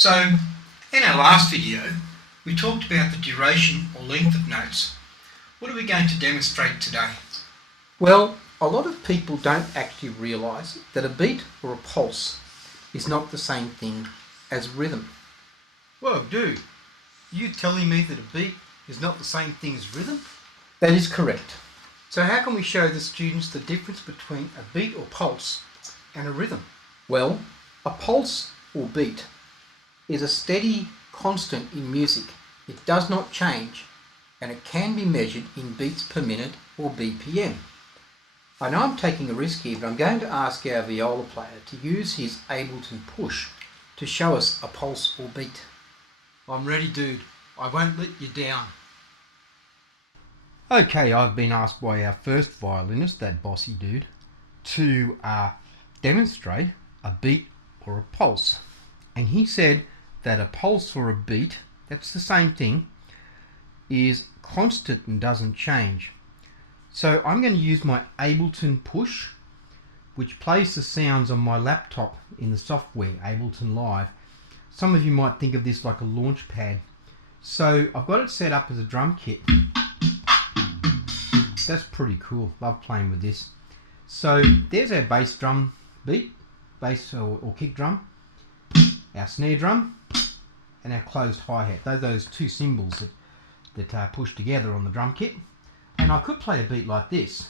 So, in our last video, we talked about the duration or length of notes. What are we going to demonstrate today? Well, a lot of people don't actually realise that a beat or a pulse is not the same thing as rhythm. Whoa, dude, you telling me that a beat is not the same thing as rhythm? That is correct. So how can we show the students the difference between a beat or pulse and a rhythm? Well, a pulse or beat is a steady constant in music. It does not change, and it can be measured in beats per minute or BPM. I know I'm taking a risk here, but I'm going to ask our viola player to use his Ableton push to show us a pulse or beat. I'm ready, dude. I won't let you down. Okay, I've been asked by our first violinist, that bossy dude, to demonstrate a beat or a pulse. And he said that a pulse or a beat, that's the same thing, is constant and doesn't change. So I'm going to use my Ableton push, which plays the sounds on my laptop in the software, Ableton Live. Some of you might think of this like a launch pad. So I've got it set up as a drum kit. That's pretty cool. Love playing with this. So there's our bass drum beat, bass or kick drum, our snare drum, and our closed hi-hat. Those two cymbals that are pushed together on the drum kit. And I could play a beat like this.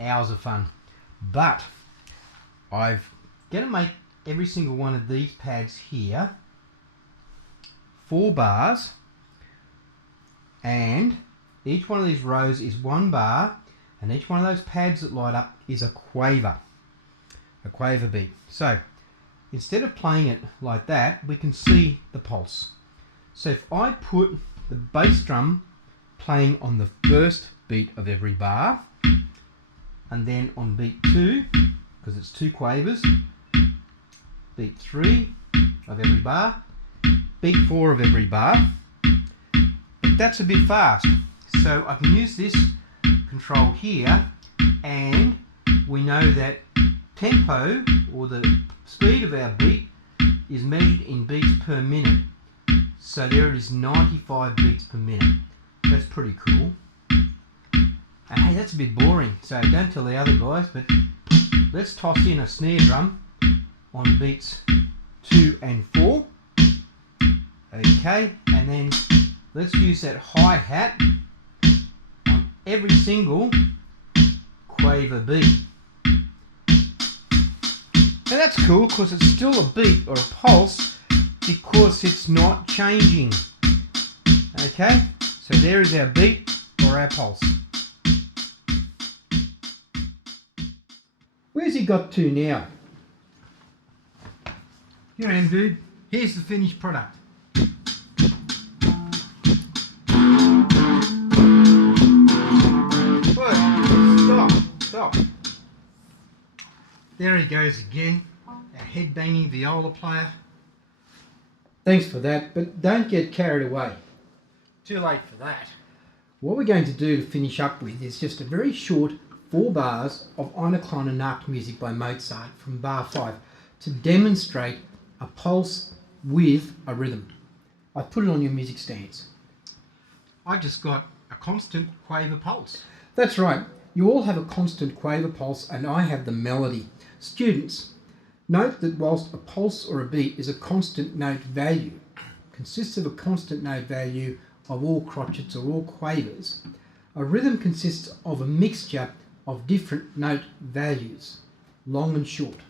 Hours of fun. But I'm going to make every single one of these pads here 4 bars, and each one of these rows is 1 bar, and each one of those pads that light up is a quaver beat. So instead of playing it like that, we can see the pulse. So if I put the bass drum playing on the first beat of every bar, and then on beat 2, because it's 2 quavers, beat 3 of every bar, beat 4 of every bar, but that's a bit fast. So I can use this control here, and we know that tempo, or the speed of our beat, is measured in beats per minute. So there it is, 95 beats per minute. That's pretty cool. And hey, that's a bit boring, so don't tell the other guys, but let's toss in a snare drum on beats 2 and 4. Okay, and then let's use that hi-hat on every single quaver beat. Now that's cool because it's still a beat or a pulse because it's not changing. Okay, so there is our beat or our pulse. Where's he got to now? Here I am, dude. Here's the finished product. Whoa, stop. There he goes again, our head-banging viola player. Thanks for that, but don't get carried away. Too late for that. What we're going to do to finish up with is just a very short 4 bars of Eine Kleine Nachtmusik by Mozart from bar 5 to demonstrate a pulse with a rhythm. I've put it on your music stands. I've just got a constant quaver pulse. That's right. You all have a constant quaver pulse, and I have the melody. Students, note that whilst a pulse or a beat is a constant note value, consists of a constant note value of all crotchets or all quavers, a rhythm consists of a mixture of different note values, long and short.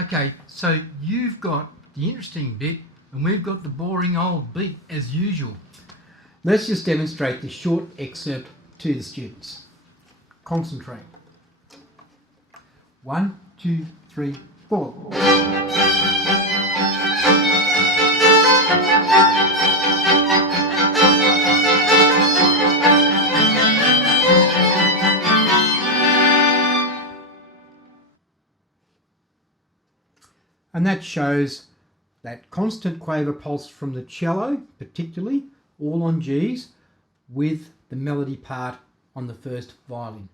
Okay, so you've got the interesting bit and we've got the boring old beat as usual. Let's just demonstrate this short excerpt to the students. Concentrate. 1, 2, 3, 4. And that shows that constant quaver pulse from the cello, particularly, all on G's, with the melody part on the first violin.